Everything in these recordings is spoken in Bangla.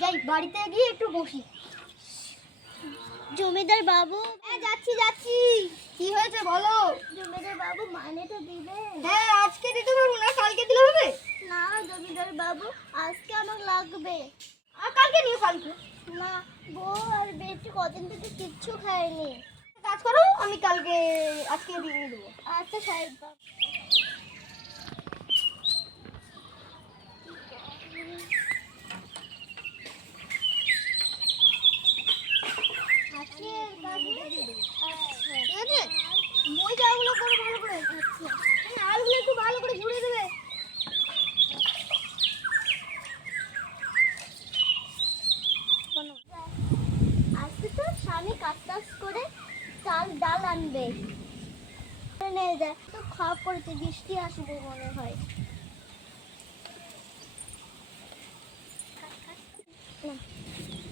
যাই বাড়িতে গিয়ে একটু বসি। জমিদার বাবু, হ্যাঁ যাচ্ছি। কি হয়েছে বলো? জমিদার বাবু মাইনেটা দিবেন? হ্যাঁ আজকে দিতে পারবো না, কালকে দিলে হবে? না জমিদার বাবু, আজকে আমার লাগবে। আর কালকে নিও, কালকে। না, বউ আর বেটি কদিন থেকে কিচ্ছু খায়নি। কাজ করো, আমি কালকে আজকে দিয়ে দেবো। আচ্ছা সাহেব বাবু। ঠিক আছে, মই চাগুলো করো ভালো করে। আচ্ছা, আলুগুলো একটু ভালো করে ঝুড়ে দেবে। আজকে তো স্বামী কাজ করে চাল ডাল আনবে। নিয়ে যায় তো, খারাপ করেছে, বৃষ্টি আসবে মনে হয়।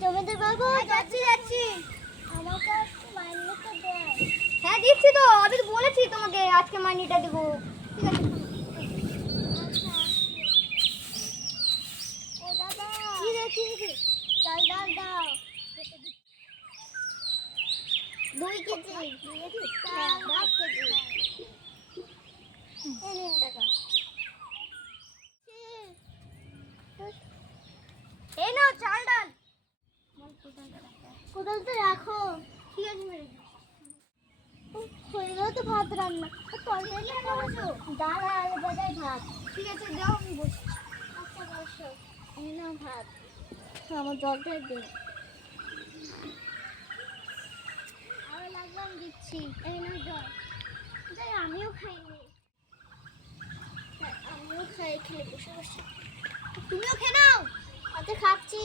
জমিদার বাবু, যাচ্ছি। আমাকে একটু মাইনেটা দেয়। হ্যাঁ দিচ্ছি তো, আমি তো বলেছি তোমাকে আজকে মাইনেটা দেবো। ঠিক আছে। ও দাদা, কি দেখছি? চাল ডাল দাও। 2 কেজি। 2 কেজি চাল, 1 কেজি। এই নিন টাকা। এই নাও চাল ডাল। কোদালটা রাখো। ঠিক আছে মেরে দিচ্ছি। হয়ে গেল তো ভাত রান্না। তরকারি করেছো? ডাল আর আলু ভাজা, ভাত। ঠিক আছে যাও, আমি বসছি। আচ্ছা বসো। এই নাও ভাত। আমার জলটা দিন। আরো লাগবে, আমি দিচ্ছি। এই নাও জল। যাই, আমিও খাইনি। হ্যাঁ, আমিও খেলে বসে বসে। তুমিও খেয়ে নাও। আচ্ছা খাচ্ছি।